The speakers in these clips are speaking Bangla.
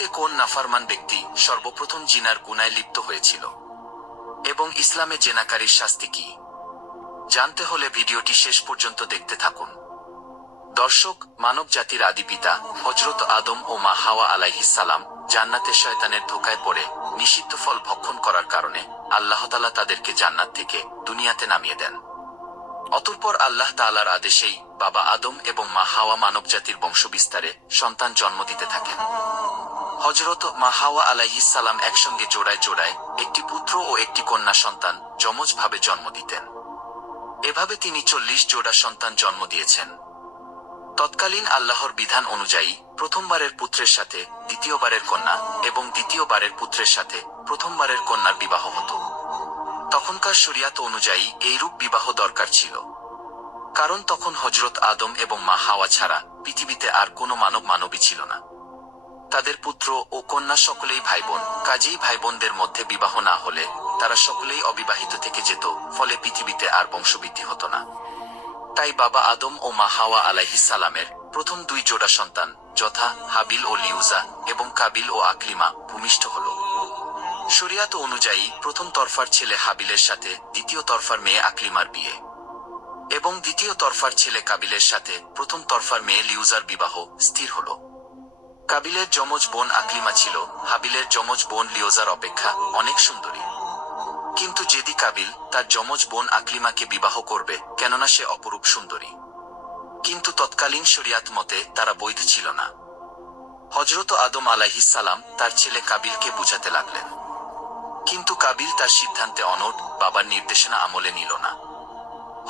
পৃথিবীতে কোন নাফরমান ব্যক্তি সর্বপ্রথম জিনার গুনায় লিপ্ত হয়েছিল এবং ইসলামে জেনাকারীর শাস্তি কি জানতে হলে ভিডিওটি শেষ পর্যন্ত দেখতে থাকুন। দর্শক, মানব জাতির আদি পিতা হযরত আদম ও মা হাওয়া আলাইহিস সালাম জান্নাতে শয়তানের ধোঁকায় পড়ে নিষিদ্ধ ফল ভক্ষণ করার কারণে আল্লাহ তাআলা তাদেরকে জান্নাত থেকে দুনিয়াতে নামিয়ে দেন। অতঃপর আল্লাহ তাআলার আদেশেই বাবা আদম এবং মা হাওয়া মানবজাতির বংশবিস্তারে সন্তান জন্ম দিতে থাকেন। হযরত মা হাওয়া আলাইহিস সালাম একসঙ্গে জোড়ায় জোড়ায় একটি পুত্র ও একটি কন্যা সন্তান যমজভাবে জন্ম দিতেন। এভাবে তিনি 40 জোড়া সন্তান জন্ম দিয়েছেন। তৎকালীন আল্লাহর বিধান অনুযায়ী প্রথমবারের পুত্রের সাথে দ্বিতীয়বারের কন্যা এবং দ্বিতীয়বারের পুত্রের সাথে প্রথমবারের কন্যার বিবাহ হতো। তখনকার শরিয়াত অনুযায়ী এইরূপ বিবাহ দরকার ছিল, কারণ তখন হযরত আদম এবং মা হাওয়া ছাড়া পৃথিবীতে আর কোনো মানবী ছিল না। তাদের পুত্র ও কন্যা সকলেই ভাই বোন, কাজেই ভাই বোনদের মধ্যে বিবাহ না হলে তারা সকলেই অবিবাহিত থেকে যেত, ফলে পৃথিবীতে আর বংশবৃদ্ধি হতো না। তাই বাবা আদম ও মা হাওয়া আলাইহিস সালামের প্রথম 2 জোড়া সন্তান যথা হাবিল ও লিউজা এবং কাবিল ও আকলিমা ভূমিষ্ঠ হল। শরিয়াত অনুযায়ী প্রথম তরফার ছেলে হাবিলের সাথে দ্বিতীয় তরফার মেয়ে আকলিমার বিয়ে এবং দ্বিতীয় তরফার ছেলে কাবিলের সাথে প্রথম তরফার মেয়ে লিউজার বিবাহ স্থির হল। কাবিলের যমজ বোন আকলিমা ছিল হাবিলের যমজ বোন লিউজার অপেক্ষা অনেক সুন্দরী, কিন্তু যেদি কাবিল তার যমজ বোন আকলিমাকে বিবাহ করবে, কেননা সে অপরূপ সুন্দরী, কিন্তু তৎকালীন শরিয়াত মতে তারা বৈধ ছিল না। হযরত আদম আলাইহিস সালাম তার ছেলে কাবিলকে বুঝাতে লাগলেন, কিন্তু কাবিল তার সিদ্ধান্তে অনড়, বাবার নির্দেশনা আমলে নিল না।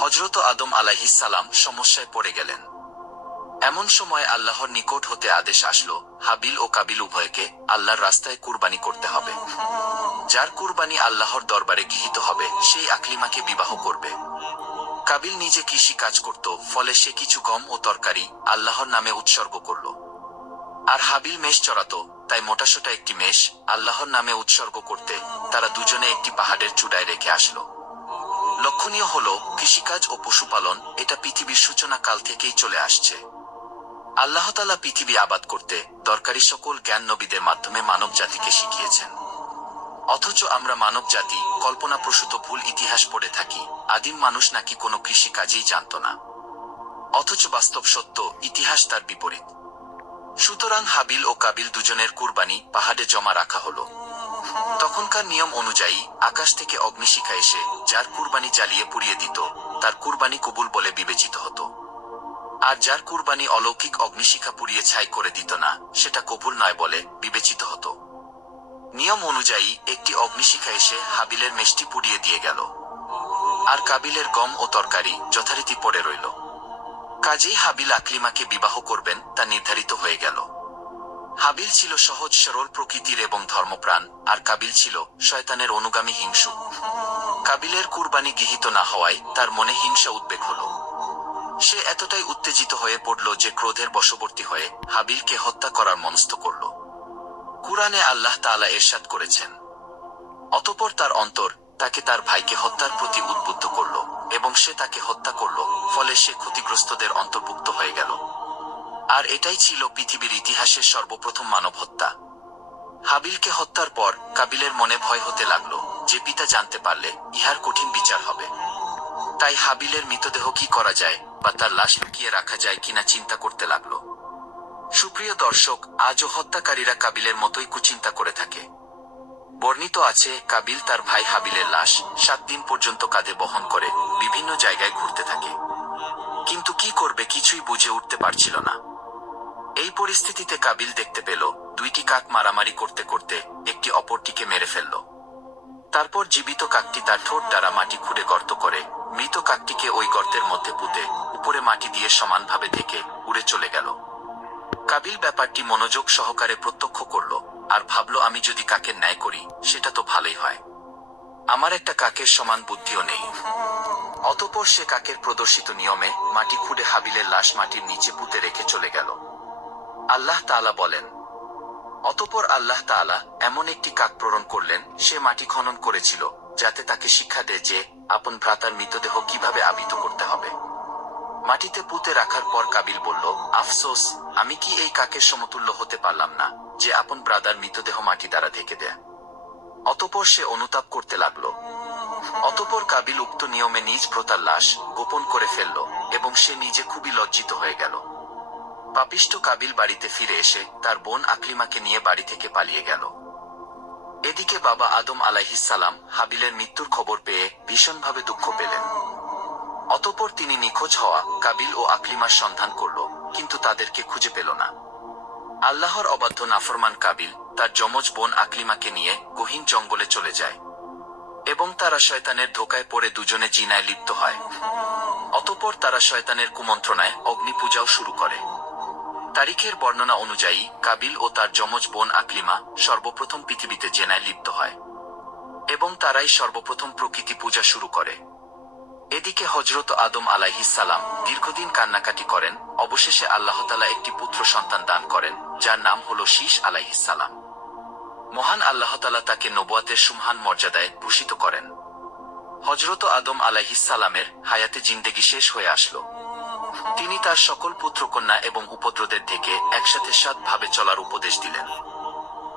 হযরত আদম আলাইহিস সালাম সমস্যায় পড়ে গেলেন। এমন সময় আল্লাহর নিকট হতে আদেশ আসলো, হাবিল ও কাবিল উভয়কে আল্লাহর রাস্তায় কুরবানি করতে হবে। যার কুরবানি আল্লাহর দরবারে গৃহীত হবে সেই আকলিমাকে বিবাহ করবে। কাবিল নিজে কৃষি কাজ করত, ফলে সে কিছু গম ও তরকারি আল্লাহর নামে উৎসর্গ করল। আর হাবিল মেষ চড়াত, তাই মোটাসোটা একটি মেষ আল্লাহর নামে উৎসর্গ করতে তারা দুজনে একটি পাহাড়ের চূড়ায় রেখে আসলো। লক্ষণীয় হলো, কৃষিকাজ ও পশুপালন এটা পৃথিবীর সূচনা কাল থেকেই চলে আসছে। আল্লাহ তাআলা পৃথিবী আবাদ করতে দরকারি সকল জ্ঞান নবীদের মাধ্যমে মানব জাতিকে শিখিয়েছেন। অথচ আমরা মানব জাতি কল্পনাপ্রসূত ভুল ইতিহাস পড়ে থাকি, আদিম মানুষ নাকি কোনো কৃষি কাজেই জানত না। অথচ বাস্তব সত্য, ইতিহাস তার বিপরীত। সুতরাং হাবিল ও কাবিল দুজনের কুরবানি পাহাড়ে জমা রাখা হলো। তখনকার নিয়ম অনুযায়ী আকাশ থেকে অগ্নিশিখা এসে যার কুরবানি জ্বালিয়ে পুড়িয়ে দিত তার কুরবানি কবুল বলে বিবেচিত হতো, আর যার কুরবানি অলৌকিক অগ্নিশিখা পুড়িয়ে ছাই করে দিত না সেটা কবুল নয় বলে বিবেচিত হতো। নিয়ম অনুযায়ী একটি অগ্নিশিখা এসে হাবিলের মেষটি পুড়িয়ে দিয়ে গেল, আর কাবিলের গম ও তরকারি যথারীতি পড়ে রইল। কাজেই হাবিল আকলিমাকে বিবাহ করবেন তা নির্ধারিত হয়ে গেল। হাবিল ছিল সহজ সরল প্রকৃতির এবং ধর্মপ্রাণ, আর কাবিল ছিল শয়তানের অনুগামী হিংসুক। কাবিলের কুরবানি গৃহীত না হওয়ায় তার মনে হিংসা উদ্বেগ হল। সে এতটাই উত্তেজিত হয়ে পড়ল যে ক্রোধের বশবর্তী হয়ে হাবিলকে হত্যা করার মনস্থ করল। কুরআনে আল্লাহ তাআলা ইরশাদ করেছেন, অতঃপর তার অন্তর তাকে তার ভাইকে হত্যার প্রতি উদ্বুদ্ধ করল এবং সে তাকে হত্যা করল, ফলে সে ক্ষতিগ্রস্তদের অন্তর্ভুক্ত হয়ে গেল। আর এটাই ছিল পৃথিবীর ইতিহাসের সর্বপ্রথম মানব হত্যা। হাবিলকে হত্যার পর কাবিলের মনে ভয় হতে লাগলো যে পিতা জানতে পারলে ইহার কঠিন বিচার হবে। তাই হাবিলের মৃতদেহ কি করা যায় বা তার লাশ লুকিয়ে রাখা যায় কিনা চিন্তা করতে লাগলো। সুপ্রিয় দর্শক, আজও হত্যাকারীরা কাবিলের মতোই কুচিন্তা করে থাকে। বর্ণিত আছে, কাবিল তার ভাই হাবিলের লাশ 7 দিন পর্যন্ত কাঁধে বহন করে বিভিন্ন জায়গায় ঘুরতে থাকে, কিন্তু কি করবে কিছুই বুঝে উঠতে পারছিল না। এই পরিস্থিতিতে কাবিল দেখতে পেল 2টি কাক মারামারি করতে করতে একটি অপরটিকে মেরে ফেলল। তারপর জীবিত কাকটি তার ঠোঁট দ্বারা মাটি খুঁড়ে গর্ত করে মৃত কাকটিকে ওই গর্তের মধ্যে পুঁতে উপরে মাটি দিয়ে সমানভাবে ঢেকে উড়ে চলে গেল। কাবিল ব্যাপারটি মনোযোগ সহকারে প্রত্যক্ষ করল আর ভাবল, আমি যদি কাকের ন্যায় করি সেটা তো ভালোই হয়, আমার একটা কাকের সমান বুদ্ধিও নেই। অতঃপর সে কাকের প্রদর্শিত নিয়মে মাটি খুঁড়ে হাবিলের লাশ মাটির নিচে পুঁতে রেখে চলে গেল। আল্লাহ তাআলা বলেন, অতঃপর আল্লাহ তাআলা এমন একটি কাক প্রেরণ করলেন, সে মাটি খনন করেছিল যাতে তাকে শিক্ষা দেয় যে আপন ভ্রাতার মৃতদেহ কিভাবে আবিত করতে হবে। মাটিতে পুঁতে রাখার পর কাবিল বলল, আফসোস, আমি কি এই কাকের সমতুল্য হতে পারলাম না যে আপন ব্রাদার মৃতদেহ মাটি দ্বারা ঢেকে দেয়। অতঃপর সে অনুতাপ করতে লাগল। অতঃপর কাবিল উক্ত নিয়মে নিজ ভ্রাতার লাশ গোপন করে ফেলল এবং সে নিজে খুবই লজ্জিত হয়ে গেল। পাপিষ্ঠ কাবিল বাড়িতে ফিরে এসে তার বোন আকলিমাকে নিয়ে বাড়ি থেকে পালিয়ে গেল। এদিকে বাবা আদম আলাইহিসসালাম হাবিলের মৃত্যুর খবর পেয়ে ভীষণভাবে দুঃখ পেলেন। অতঃপর তিনি নিখোঁজ হওয়া কাবিল ও আকলিমার সন্ধান করল, কিন্তু তাদেরকে খুঁজে পেল না। আল্লাহর অবাধ্য নাফরমান কাবিল তার যমজ বোন আকলিমাকে নিয়ে গহীন জঙ্গলে চলে যায় এবং তারা শয়তানের ধোকায় পড়ে দুজনে জিনায় লিপ্ত হয়। অতঃপর তারা শয়তানের কুমন্ত্রণায় অগ্নি পূজাও শুরু করে। তারিখের বর্ণনা অনুযায়ী কাবিল ও তার যমজ বোন আকলিমা সর্বপ্রথম পৃথিবীতে জেনায় লিপ্ত হয় এবং তারাই সর্বপ্রথম প্রকৃতি পূজা শুরু করে। এদিকে হযরত আদম আলাইহিসসালাম দীর্ঘদিন কান্নাকাটি করেন। অবশেষে আল্লাহ তাআলা একটি পুত্র সন্তান দান করেন, যার নাম হল শীস আলাইহিসসালাম। মহান আল্লাহ তাআলা তাকে নবুয়াতের সুমহান মর্যাদায় ভূষিত করেন। হযরত আদম আলাইহিসসালামের হায়াতে জিন্দেগি শেষ হয়ে আসলো। তিনি তার সকল পুত্রকন্যা এবং উপদ্রদের থেকে একসাথে সৎভাবে চলার উপদেশ দিলেন।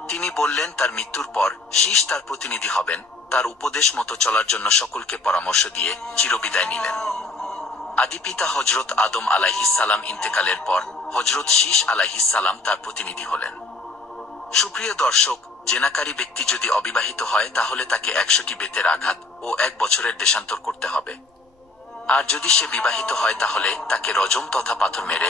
তিনি বললেন, তার মৃত্যুর পর শীস তার প্রতিনিধি হবেন। তার উপদেশ মতো চলার জন্য সকলকে পরামর্শ দিয়ে চিরবিদায় নিলেন। আদিপিতা হযরত আদম আলাইহিসসালাম ইন্তেকালের পর হযরত শীস আলাইহিসসালাম তার প্রতিনিধি হলেন। সুপ্রিয় দর্শক, জেনাকারী ব্যক্তি যদি অবিবাহিত হয় তাহলে তাকে 100টি বেতের আঘাত ও 1 বছরের দেশান্তর করতে হবে। আর যদি সে বিবাহিত হয় তাহলে তাকে রজম তথা পাথর মেরে